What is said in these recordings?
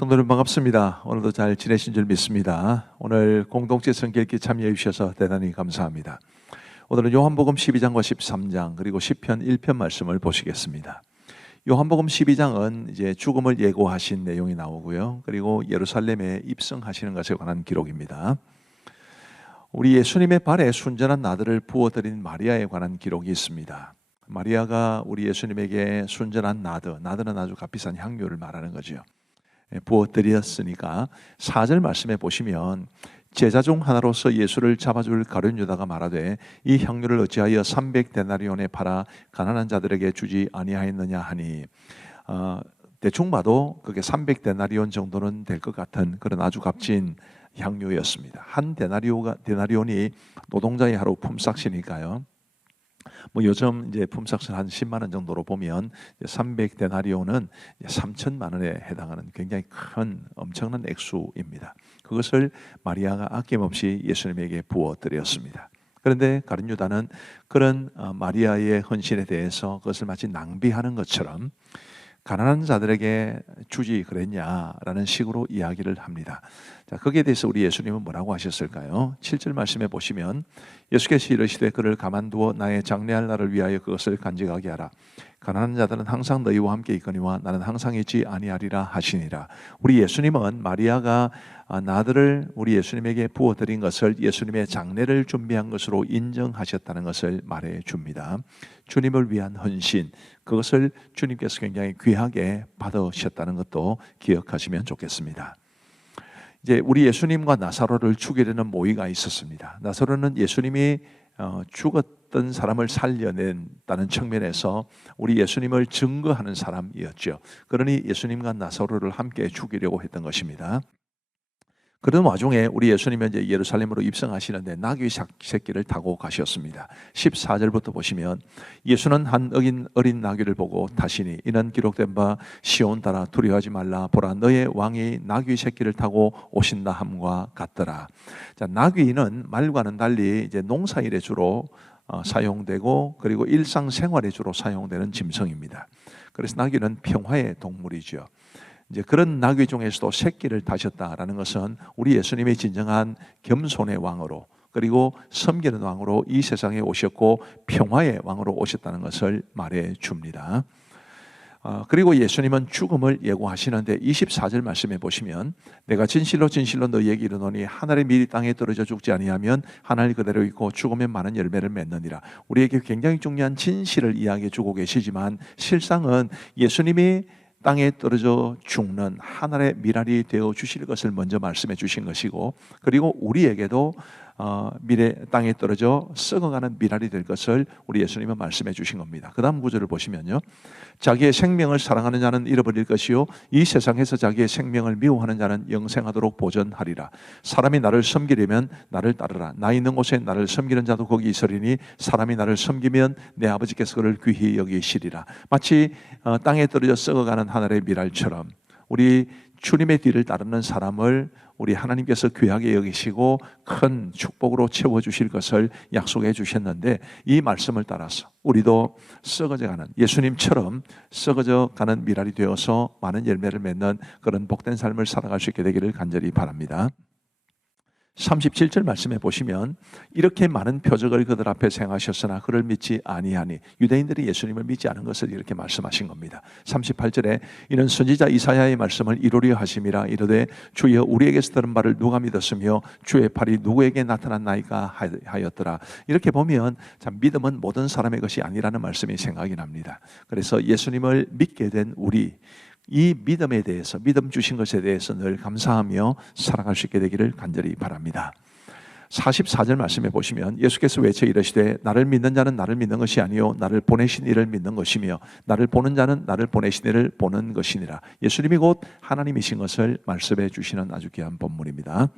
성도님 반갑습니다. 오늘도 잘 지내신 줄 믿습니다. 오늘 공동체 성경 읽기 참여해 주셔서 대단히 감사합니다. 오늘은 요한복음 12장과 13장 그리고 시편 1편 말씀을 보시겠습니다. 요한복음 12장은 이제 죽음을 예고하신 내용이 나오고요. 그리고 예루살렘에 입성하시는 것에 관한 기록입니다. 우리 예수님의 발에 순전한 나들을 부어드린 마리아에 관한 기록이 있습니다. 마리아가 우리 예수님에게 순전한 나드는 아주 값비싼 향료를 말하는 거죠. 부어드렸으니까 4절 말씀에 보시면 제자 중 하나로서 예수를 잡아줄 가룟 유다가 말하되 이 향료를 어찌하여 300데나리온에 팔아 가난한 자들에게 주지 아니하였느냐 하니, 대충 봐도 그게 300데나리온 정도는 될 것 같은 그런 아주 값진 향료였습니다. 한 데나리온이 노동자의 하루 품삯이니까요. 요즘 이제 품삯은 한 10만 원 정도로 보면 300데나리온은 3천만 원에 해당하는 굉장히 큰 엄청난 액수입니다. 그것을 마리아가 아낌없이 예수님에게 부어드렸습니다. 그런데 가룟 유다는 그런 마리아의 헌신에 대해서 그것을 마치 낭비하는 것처럼 가난한 자들에게 주지 그랬냐라는 식으로 이야기를 합니다. 자, 거기에 대해서 우리 예수님은 뭐라고 하셨을까요? 7절 말씀에 보시면 예수께서 이르시되 그를 가만두어 나의 장래할 날을 위하여 그것을 간직하게 하라. 가난한 자들은 항상 너희와 함께 있거니와 나는 항상 있지 아니하리라 하시니라. 우리 예수님은 마리아가 나들을 우리 예수님에게 부어드린 것을 예수님의 장례를 준비한 것으로 인정하셨다는 것을 말해 줍니다. 주님을 위한 헌신, 그것을 주님께서 굉장히 귀하게 받으셨다는 것도 기억하시면 좋겠습니다. 이제 우리 예수님과 나사로를 죽이려는 모의가 있었습니다. 나사로는 예수님이 죽었던 사람을 살려낸다는 측면에서 우리 예수님을 증거하는 사람이었죠. 그러니 예수님과 나사로를 함께 죽이려고 했던 것입니다. 그런 와중에 우리 예수님은 이제 예루살렘으로 입성하시는데 나귀 새끼를 타고 가셨습니다. 14절부터 보시면 예수는 한 어린 나귀를 보고 타시니 이는 기록된 바 시온 따라 두려워하지 말라 보라 너의 왕이 나귀 새끼를 타고 오신다 함과 같더라. 자, 나귀는 말과는 달리 이제 농사일에 주로 사용되고 그리고 일상생활에 주로 사용되는 짐승입니다. 그래서 나귀는 평화의 동물이죠. 이제 그런 나귀 중에서도 새끼를 타셨다라는 것은 우리 예수님의 진정한 겸손의 왕으로 그리고 섬기는 왕으로 이 세상에 오셨고 평화의 왕으로 오셨다는 것을 말해 줍니다. 그리고 예수님은 죽음을 예고하시는데 24절 말씀에 보시면 내가 진실로 진실로 너희에게 이르노니 하늘의 밀이 땅에 떨어져 죽지 아니하면 하늘 그대로 있고 죽으면 많은 열매를 맺느니라. 우리에게 굉장히 중요한 진실을 이야기해 주고 계시지만 실상은 예수님이 땅에 떨어져 죽는 하늘의 미랄이 되어 주실 것을 먼저 말씀해 주신 것이고 그리고 우리에게도 땅에 떨어져 썩어가는 미랄이 될 것을 우리 예수님은 말씀해 주신 겁니다. 그 다음 구절을 보시면요, 자기의 생명을 사랑하는 자는 잃어버릴 것이요 이 세상에서 자기의 생명을 미워하는 자는 영생하도록 보전하리라. 사람이 나를 섬기려면 나를 따르라. 나 있는 곳에 나를 섬기는 자도 거기 있으리니 사람이 나를 섬기면 내 아버지께서 그를 귀히 여기시리라. 마치 땅에 떨어져 썩어가는 하늘의 미랄처럼 우리 주님의 뒤를 따르는 사람을 우리 하나님께서 귀하게 여기시고 큰 축복으로 채워주실 것을 약속해 주셨는데 이 말씀을 따라서 우리도 썩어져가는 예수님처럼 썩어져가는 미랄이 되어서 많은 열매를 맺는 그런 복된 삶을 살아갈 수 있게 되기를 간절히 바랍니다. 37절 말씀에 보시면 이렇게 많은 표적을 그들 앞에 행하셨으나 그를 믿지 아니하니 유대인들이 예수님을 믿지 않은 것을 이렇게 말씀하신 겁니다. 38절에 이는 선지자 이사야의 말씀을 이루려 하심이라 이르되 주여 우리에게서 들은 바를 누가 믿었으며 주의 팔이 누구에게 나타났나이까 하였더라. 이렇게 보면 참 믿음은 모든 사람의 것이 아니라는 말씀이 생각이 납니다. 그래서 예수님을 믿게 된 우리 이 믿음에 대해서 믿음 주신 것에 대해서 늘 감사하며 살아갈 수 있게 되기를 간절히 바랍니다. 44절 말씀에 보시면 예수께서 외쳐 이르시되 나를 믿는 자는 나를 믿는 것이 아니요 나를 보내신 이를 믿는 것이며 나를 보는 자는 나를 보내신 이를 보는 것이니라. 예수님이 곧 하나님이신 것을 말씀해 주시는 아주 귀한 본문입니다.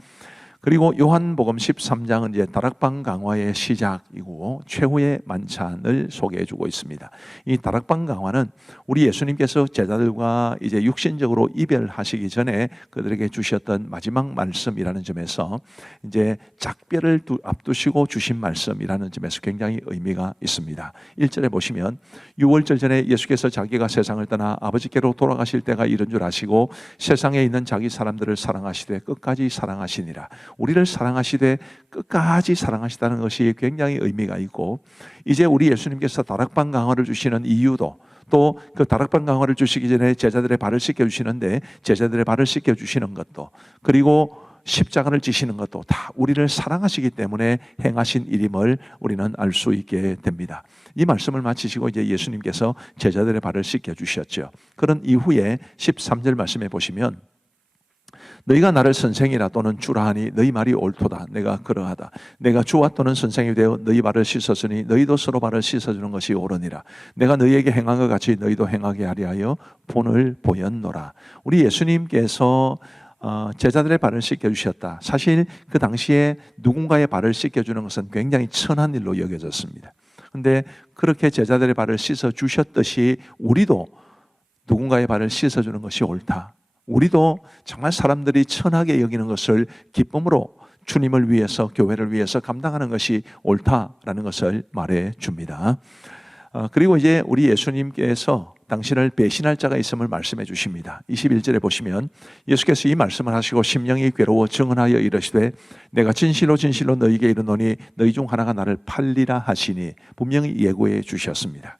그리고 요한복음 13장은 이제 다락방 강화의 시작이고 최후의 만찬을 소개해 주고 있습니다. 이 다락방 강화는 우리 예수님께서 제자들과 이제 육신적으로 이별하시기 전에 그들에게 주셨던 마지막 말씀이라는 점에서 이제 작별을 앞두시고 주신 말씀이라는 점에서 굉장히 의미가 있습니다. 1절에 보시면 유월절 전에 예수께서 자기가 세상을 떠나 아버지께로 돌아가실 때가 이른 줄 아시고 세상에 있는 자기 사람들을 사랑하시되 끝까지 사랑하시니라. 우리를 사랑하시되 끝까지 사랑하시다는 것이 굉장히 의미가 있고, 이제 우리 예수님께서 다락방 강화를 주시는 이유도, 또 그 다락방 강화를 주시기 전에 제자들의 발을 씻겨 주시는데 제자들의 발을 씻겨 주시는 것도, 그리고 십자가를 지시는 것도 다 우리를 사랑하시기 때문에 행하신 일임을 우리는 알 수 있게 됩니다. 이 말씀을 마치시고 이제 예수님께서 제자들의 발을 씻겨 주셨죠. 그런 이후에 13절 말씀에 보시면 너희가 나를 선생이라 또는 주라 하니 너희 말이 옳도다. 내가 그러하다. 내가 주와 또는 선생이 되어 너희 발을 씻었으니 너희도 서로 발을 씻어주는 것이 옳으니라. 내가 너희에게 행한 것 같이 너희도 행하게 하리 하여 본을 보였노라. 우리 예수님께서 제자들의 발을 씻겨주셨다. 사실 그 당시에 누군가의 발을 씻겨주는 것은 굉장히 천한 일로 여겨졌습니다. 그런데 그렇게 제자들의 발을 씻어주셨듯이 우리도 누군가의 발을 씻어주는 것이 옳다. 우리도 정말 사람들이 천하게 여기는 것을 기쁨으로 주님을 위해서, 교회를 위해서 감당하는 것이 옳다라는 것을 말해 줍니다. 그리고 이제 우리 예수님께서 당신을 배신할 자가 있음을 말씀해 주십니다. 21절에 보시면 예수께서 이 말씀을 하시고 심령이 괴로워 증언하여 이르시되 내가 진실로 진실로 너희에게 이르노니 너희 중 하나가 나를 팔리라 하시니 분명히 예고해 주셨습니다.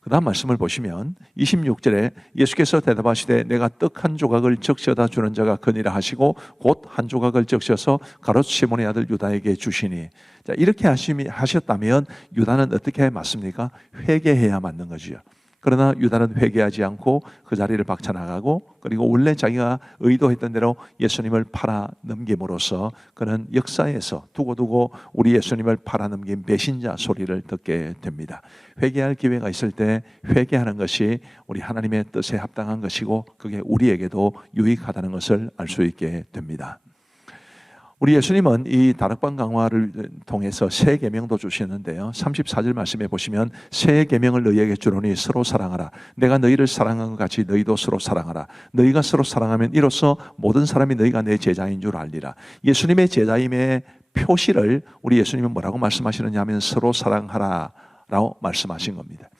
그 다음 말씀을 보시면 26절에 예수께서 대답하시되 내가 떡 한 조각을 적셔다 주는 자가 그니라 하시고 곧 한 조각을 적셔서 가롯 시몬의 아들 유다에게 주시니, 자, 이렇게 하셨다면 유다는 어떻게 맞습니까? 회개해야 맞는 거죠. 그러나 유다는 회개하지 않고 그 자리를 박차나가고, 그리고 원래 자기가 의도했던 대로 예수님을 팔아 넘김으로써 그는 역사에서 두고두고 우리 예수님을 팔아 넘긴 배신자 소리를 듣게 됩니다. 회개할 기회가 있을 때 회개하는 것이 우리 하나님의 뜻에 합당한 것이고 그게 우리에게도 유익하다는 것을 알 수 있게 됩니다. 우리 예수님은 이 다락방 강화를 통해서 새 계명도 주시는데요. 34절 말씀에 보시면 새 계명을 너희에게 주노니 서로 사랑하라. 내가 너희를 사랑한 것 같이 너희도 서로 사랑하라. 너희가 서로 사랑하면 이로써 모든 사람이 너희가 내 제자인 줄 알리라. 예수님의 제자임의 표시를 우리 예수님은 뭐라고 말씀하시느냐 하면 서로 사랑하라 라고 말씀하신 겁니다.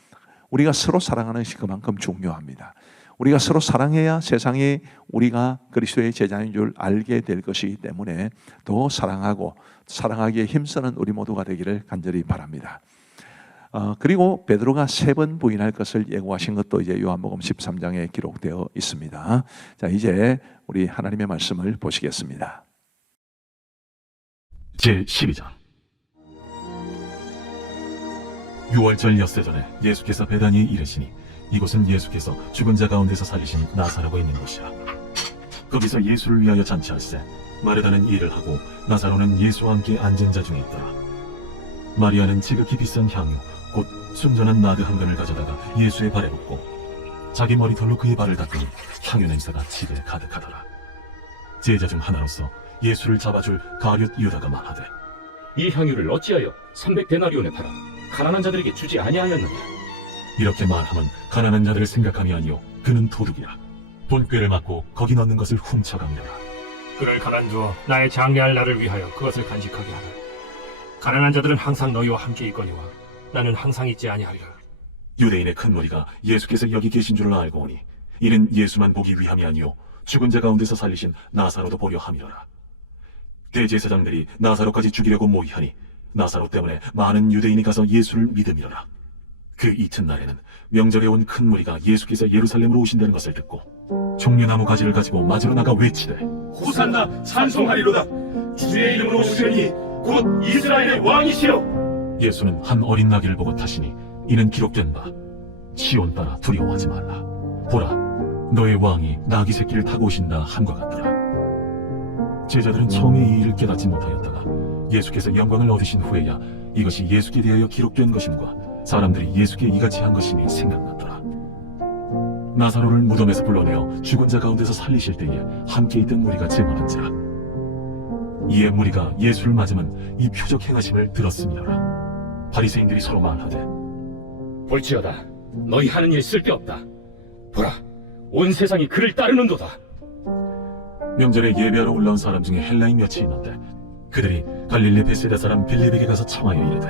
우리가 서로 사랑하는 것이 그만큼 중요합니다. 우리가 서로 사랑해야 세상이 우리가 그리스도의 제자인 줄 알게 될 것이기 때문에 더 사랑하고 사랑하기에 힘쓰는 우리 모두가 되기를 간절히 바랍니다. 그리고 베드로가 3번 부인할 것을 예고하신 것도 이제 요한복음 13장에 기록되어 있습니다. 자, 이제 우리 하나님의 말씀을 보시겠습니다. 제12장. 6월절 엿새 전에 예수께서 베다니에 이르시니 이곳은 예수께서 죽은 자 가운데서 살리신 나사로가 있는 곳이라. 거기서 예수를 위하여 잔치할세 마르다는 일을 하고 나사로는 예수와 함께 앉은 자 중에 있더라. 마리아는 지극히 비싼 향유 곧 순전한 나드 한 근을 가져다가 예수의 발에 붓고 자기 머리털로 그의 발을 닦으니 향유 냄새가 집에 가득하더라. 제자 중 하나로서 예수를 잡아줄 가룟 유다가 말하되 이 향유를 어찌하여 300데나리온에 팔아 가난한 자들에게 주지 아니하였느냐. 이렇게 말하면 가난한 자들을 생각함이 아니요 그는 도둑이라. 돈꾀를 맞고 거기 넣는 것을 훔쳐갑니다. 그를 가만두어 나의 장래할 날을 위하여 그것을 간직하게 하라. 가난한 자들은 항상 너희와 함께 있거니와 나는 항상 있지 아니하리라. 유대인의 큰 무리가 예수께서 여기 계신 줄을 알고 오니 이는 예수만 보기 위함이 아니요 죽은 자 가운데서 살리신 나사로도 보려 함이로라. 대제사장들이 나사로까지 죽이려고 모의하니 나사로 때문에 많은 유대인이 가서 예수를 믿음이로라. 그 이튿날에는 명절에 온 큰 무리가 예수께서 예루살렘으로 오신다는 것을 듣고 종려나무 가지를 가지고 맞으러 나가 외치되 호산나 찬송하리로다. 주의 이름으로 오시니 곧 이스라엘의 왕이시여. 예수는 한 어린 나귀를 보고 타시니 이는 기록된 바 시온 따라 두려워하지 말라. 보라 너의 왕이 나귀 새끼를 타고 오신다 함과 같더라. 제자들은 처음에 이 일을 깨닫지 못하였다가 예수께서 영광을 얻으신 후에야 이것이 예수께 대하여 기록된 것임과 사람들이 예수께 이같이 한 것임이 생각났더라. 나사로를 무덤에서 불러내어 죽은 자 가운데서 살리실 때에 함께 있던 무리가 증언한지라. 이에 무리가 예수를 맞으면 이 표적 행하심을 들었음이로라. 바리새인들이 서로 말하되 볼지어다, 너희 하는 일 쓸데없다. 보라, 온 세상이 그를 따르는도다. 명절에 예배하러 올라온 사람 중에 헬라인 몇이 있는데 그들이 갈릴리 베세다 사람 빌립에게 가서 청하여 이르되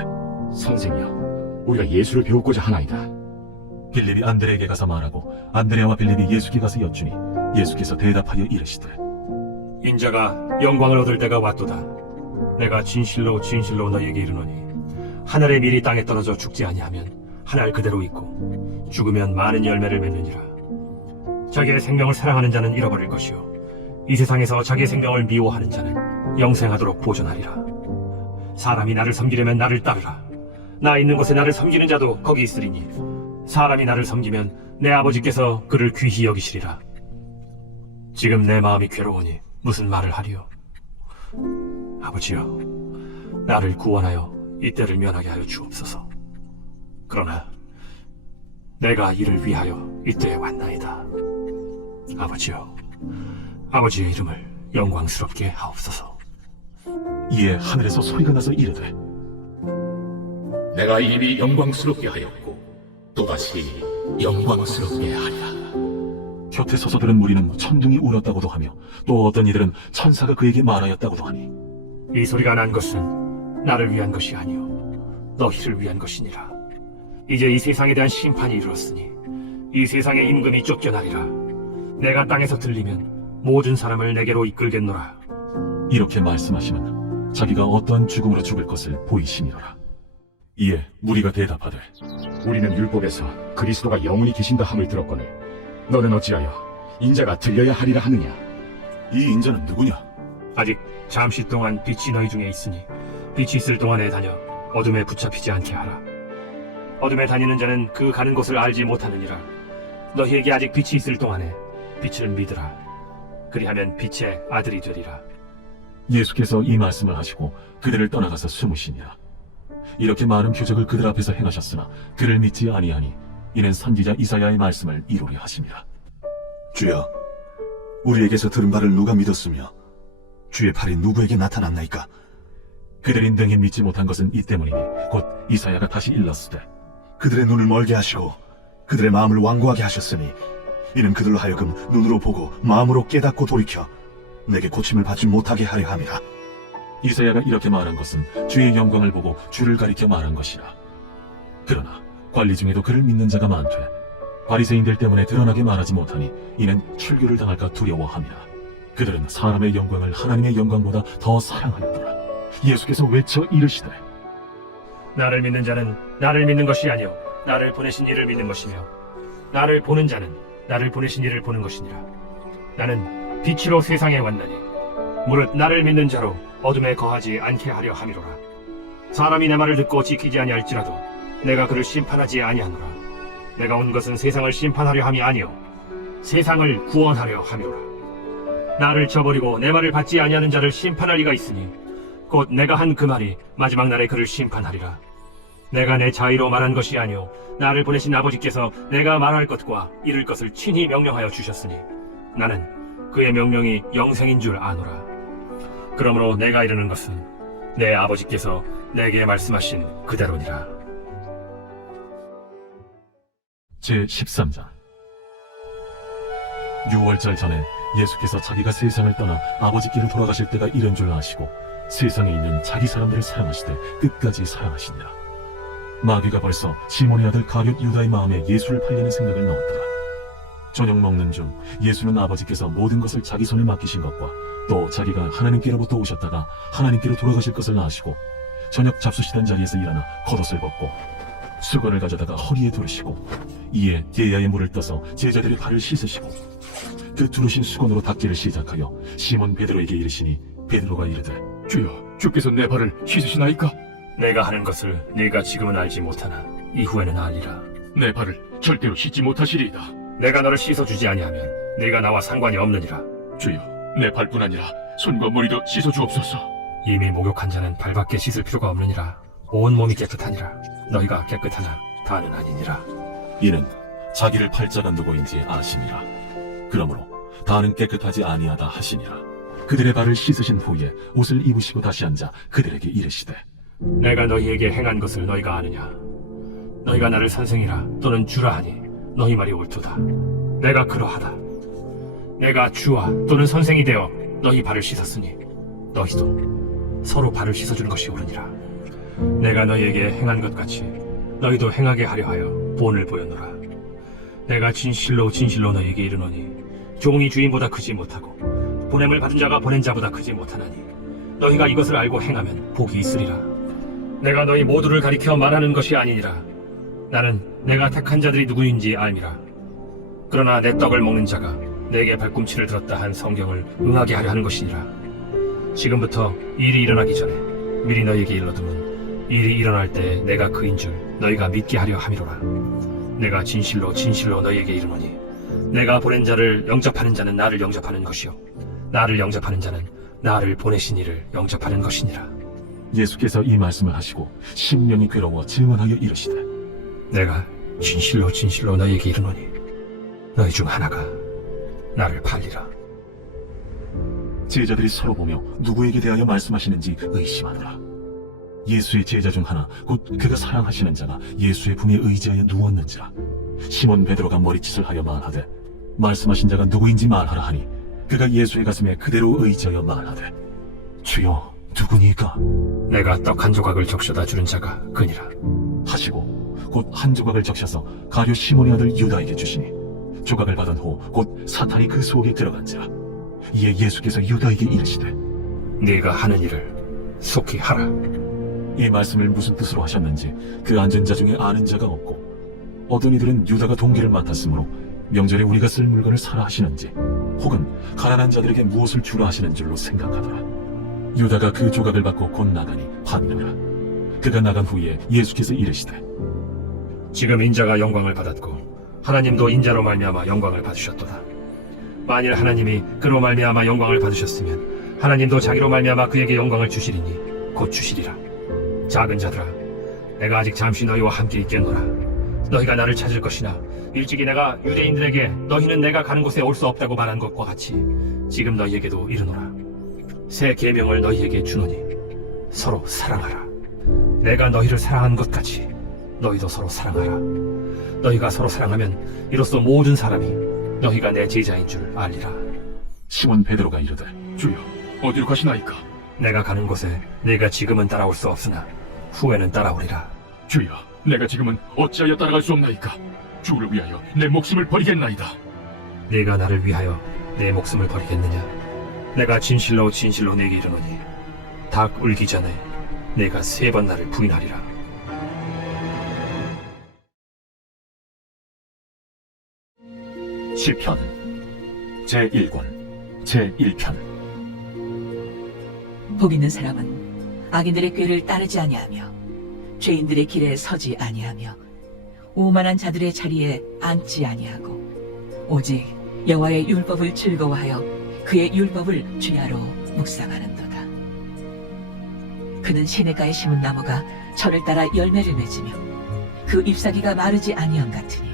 선생이여, 우리가 예수를 배우고자 하나이다. 빌립이 안드레에게 가서 말하고 안드레와 빌립이 예수께 가서 여쭈니 예수께서 대답하여 이르시되 인자가 영광을 얻을 때가 왔도다. 내가 진실로 진실로 너희에게 이르노니 하늘의 밀이 땅에 떨어져 죽지 아니하면 하늘 그대로 있고 죽으면 많은 열매를 맺느니라. 자기의 생명을 사랑하는 자는 잃어버릴 것이요 이 세상에서 자기의 생명을 미워하는 자는 영생하도록 보존하리라. 사람이 나를 섬기려면 나를 따르라. 나 있는 곳에 나를 섬기는 자도 거기 있으리니 사람이 나를 섬기면 내 아버지께서 그를 귀히 여기시리라. 지금 내 마음이 괴로우니 무슨 말을 하리요? 아버지여, 나를 구원하여 이때를 면하게 하여 주옵소서. 그러나 내가 이를 위하여 이때에 왔나이다. 아버지여, 아버지의 이름을 영광스럽게 하옵소서. 이에 하늘에서 소리가 나서 이르되 내가 이미 영광스럽게 하였고 또다시 영광스럽게 하리라. 곁에 서서 들은 무리는 천둥이 울었다고도 하며 또 어떤 이들은 천사가 그에게 말하였다고도 하니 이 소리가 난 것은 나를 위한 것이 아니요 너희를 위한 것이니라. 이제 이 세상에 대한 심판이 이르렀으니 이 세상의 임금이 쫓겨나리라. 내가 땅에서 들리면 모든 사람을 내게로 이끌겠노라. 이렇게 말씀하시면 자기가 어떠한 죽음으로 죽을 것을 보이시니라. 이에 무리가 대답하되 우리는 율법에서 그리스도가 영원히 계신다 함을 들었거늘 너는 어찌하여 인자가 들려야 하리라 하느냐? 이 인자는 누구냐? 아직 잠시 동안 빛이 너희 중에 있으니 빛이 있을 동안에 다녀 어둠에 붙잡히지 않게 하라. 어둠에 다니는 자는 그 가는 곳을 알지 못하느니라. 너희에게 아직 빛이 있을 동안에 빛을 믿으라. 그리하면 빛의 아들이 되리라. 예수께서 이 말씀을 하시고 그들을 떠나가서 숨으시니라. 이렇게 많은 표적을 그들 앞에서 행하셨으나 그를 믿지 아니하니 이는 선지자 이사야의 말씀을 이루려 하심이라. 주여, 우리에게서 들은 바를 누가 믿었으며 주의 팔이 누구에게 나타났나이까? 그들이 능히 믿지 못한 것은 이 때문이니 곧 이사야가 다시 일렀으되 그들의 눈을 멀게 하시고 그들의 마음을 완고하게 하셨으니 이는 그들로 하여금 눈으로 보고 마음으로 깨닫고 돌이켜 내게 고침을 받지 못하게 하려 함이라. 이사야가 이렇게 말한 것은 주의 영광을 보고 주를 가리켜 말한 것이라. 그러나 관리 중에도 그를 믿는 자가 많되 바리새인들 때문에 드러나게 말하지 못하니 이는 출교를 당할까 두려워함이라. 그들은 사람의 영광을 하나님의 영광보다 더 사랑하였더라. 예수께서 외쳐 이르시되 나를 믿는 자는 나를 믿는 것이 아니요 나를 보내신 이를 믿는 것이며 나를 보는 자는 나를 보내신 이를 보는 것이니라. 나는 빛으로 세상에 왔나니 무릇 나를 믿는 자로 어둠에 거하지 않게 하려 함이로라. 사람이 내 말을 듣고 지키지 아니할지라도 내가 그를 심판하지 아니하노라. 내가 온 것은 세상을 심판하려 함이 아니요 세상을 구원하려 함이로라. 나를 저버리고 내 말을 받지 아니하는 자를 심판할 리가 있으니 곧 내가 한 그 말이 마지막 날에 그를 심판하리라. 내가 내 자의로 말한 것이 아니요 나를 보내신 아버지께서 내가 말할 것과 이룰 것을 친히 명령하여 주셨으니 나는 그의 명령이 영생인 줄 아노라. 그러므로 내가 이르는 것은 내 아버지께서 내게 말씀하신 그대로니라. 제13장. 6월절 전에 예수께서 자기가 세상을 떠나 아버지께로 돌아가실 때가 이른 줄 아시고 세상에 있는 자기 사람들을 사랑하시되 끝까지 사랑하시니라. 마귀가 벌써 시몬의 아들 가룟 유다의 마음에 예수를 팔려는 생각을 넣었더라. 저녁 먹는 중 예수는 아버지께서 모든 것을 자기 손에 맡기신 것과 또 자기가 하나님께로부터 오셨다가 하나님께로 돌아가실 것을 아시고 저녁 잡수시던 자리에서 일어나 겉옷을 벗고 수건을 가져다가 허리에 두르시고 이에 예야의 물을 떠서 제자들의 발을 씻으시고 그 두르신 수건으로 닦기를 시작하여 시몬 베드로에게 이르시니 베드로가 이르되 주여, 주께서 내 발을 씻으시나이까? 내가 하는 것을 네가 지금은 알지 못하나 이후에는 알리라. 내 발을 절대로 씻지 못하시리이다. 내가 너를 씻어주지 아니하면 네가 나와 상관이 없느니라. 주여, 내 발뿐 아니라 손과 머리도 씻어주옵소서. 이미 목욕한 자는 발밖에 씻을 필요가 없느니라. 온 몸이 깨끗하니라. 너희가 깨끗하나 다는 아니니라. 이는 자기를 팔자가 누구인지 아시니라. 그러므로 다는 깨끗하지 아니하다 하시니라. 그들의 발을 씻으신 후에 옷을 입으시고 다시 앉아 그들에게 이르시되 내가 너희에게 행한 것을 너희가 아느냐? 너희가 나를 선생이라 또는 주라 하니 너희 말이 옳도다. 내가 그러하다. 내가 주와 또는 선생이 되어 너희 발을 씻었으니 너희도 서로 발을 씻어주는 것이 옳으니라. 내가 너희에게 행한 것 같이 너희도 행하게 하려 하여 본을 보였노라. 내가 진실로 진실로 너희에게 이르노니 종이 주인보다 크지 못하고 보냄을 받은 자가 보낸 자보다 크지 못하나니 너희가 이것을 알고 행하면 복이 있으리라. 내가 너희 모두를 가리켜 말하는 것이 아니니라. 나는 내가 택한 자들이 누구인지 알미라. 그러나 내 떡을 먹는 자가 내게 발꿈치를 들었다 한 성경을 응하게 하려 하는 것이니라. 지금부터 일이 일어나기 전에 미리 너희에게 일러두면 일이 일어날 때 내가 그인 줄 너희가 믿게 하려 함이로라. 내가 진실로 진실로 너희에게 이르노니 내가 보낸 자를 영접하는 자는 나를 영접하는 것이요 나를 영접하는 자는 나를 보내신 이를 영접하는 것이니라. 예수께서 이 말씀을 하시고 심령이 괴로워 증언하여 이르시되 내가 진실로 진실로 너희에게 이르노니 너희 중 하나가 나를 팔리라. 제자들이 서로 보며 누구에게 대하여 말씀하시는지 의심하더라. 예수의 제자 중 하나 곧 그가 사랑하시는 자가 예수의 품에 의지하여 누웠는지라. 시몬 베드로가 머리짓을 하여 말하되 말씀하신 자가 누구인지 말하라 하니 그가 예수의 가슴에 그대로 의지하여 말하되 주여 누구니까 내가 떡 한 조각을 적셔다 주는 자가 그니라 하시고 곧 한 조각을 적셔서 가룟 시몬의 아들 유다에게 주시니 조각을 받은 후 곧 사탄이 그 속에 들어간지라. 이에 예수께서 유다에게 이르시되 네가 하는 일을 속히 하라. 이 말씀을 무슨 뜻으로 하셨는지 그 앉은 자 중에 아는 자가 없고 어떤 이들은 유다가 동기를 맡았으므로 명절에 우리가 쓸 물건을 사라 하시는지 혹은 가난한 자들에게 무엇을 주라 하시는 줄로 생각하더라. 유다가 그 조각을 받고 곧 나가니 환느니라. 그가 나간 후에 예수께서 이르시되 지금 인자가 영광을 받았고 하나님도 인자로 말미암아 영광을 받으셨도다. 만일 하나님이 그로 말미암아 영광을 받으셨으면 하나님도 자기로 말미암아 그에게 영광을 주시리니 곧 주시리라. 작은 자들아, 내가 아직 잠시 너희와 함께 있겠노라. 너희가 나를 찾을 것이나 일찍이 내가 유대인들에게 너희는 내가 가는 곳에 올 수 없다고 말한 것과 같이 지금 너희에게도 이르노라. 새 계명을 너희에게 주노니 서로 사랑하라. 내가 너희를 사랑한 것 같이 너희도 서로 사랑하라. 너희가 서로 사랑하면 이로써 모든 사람이 너희가 내 제자인 줄 알리라. 시몬 베드로가 이르되 주여, 어디로 가시나이까? 내가 가는 곳에 네가 지금은 따라올 수 없으나 후에는 따라오리라. 주여, 내가 지금은 어찌하여 따라갈 수 없나이까? 주를 위하여 내 목숨을 버리겠나이다. 네가 나를 위하여 내 목숨을 버리겠느냐? 내가 진실로 진실로 네게 이르노니 닭 울기 전에 네가 3번 나를 부인하리라. 시편 제1권 제1편. 복 있는 사람은 악인들의 꾀를 따르지 아니하며 죄인들의 길에 서지 아니하며 오만한 자들의 자리에 앉지 아니하고 오직 여호와의 율법을 즐거워하여 그의 율법을 주야로 묵상하는도다. 그는 시냇가에 심은 나무가 철을 따라 열매를 맺으며 그 잎사귀가 마르지 아니함 같으니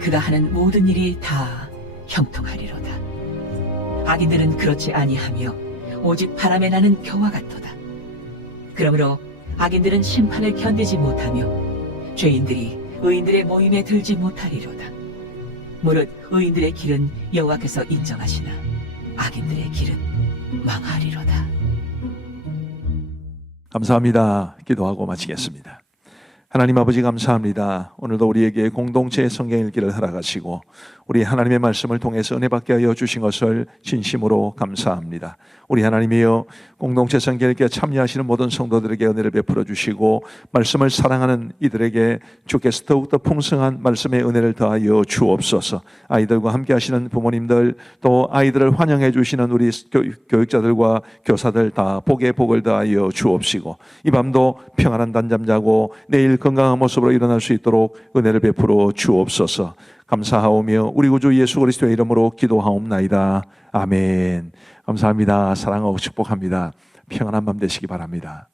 그가 하는 모든 일이 다 형통하리로다. 악인들은 그렇지 아니하며 오직 바람에 나는 겨와 같도다. 그러므로 악인들은 심판을 견디지 못하며 죄인들이 의인들의 모임에 들지 못하리로다. 무릇 의인들의 길은 여호와께서 인정하시나 악인들의 길은 망하리로다. 감사합니다. 기도하고 마치겠습니다. 하나님 아버지 감사합니다. 오늘도 우리에게 공동체의 성경 읽기를 허락하시고 우리 하나님의 말씀을 통해서 은혜 받게 하여 주신 것을 진심으로 감사합니다. 우리 하나님이여, 공동체 성경 읽기에 참여하시는 모든 성도들에게 은혜를 베풀어 주시고 말씀을 사랑하는 이들에게 주께서 더욱더 풍성한 말씀의 은혜를 더하여 주옵소서. 아이들과 함께 하시는 부모님들, 또 아이들을 환영해 주시는 우리 교육자들과 교사들 다 복에 복을 더하여 주옵시고 이 밤도 평안한 단잠 자고 내일 건강한 모습으로 일어날 수 있도록 은혜를 베풀어 주옵소서. 감사하오며 우리 구주 예수 그리스도의 이름으로 기도하옵나이다. 아멘. 감사합니다. 사랑하고 축복합니다. 평안한 밤 되시기 바랍니다.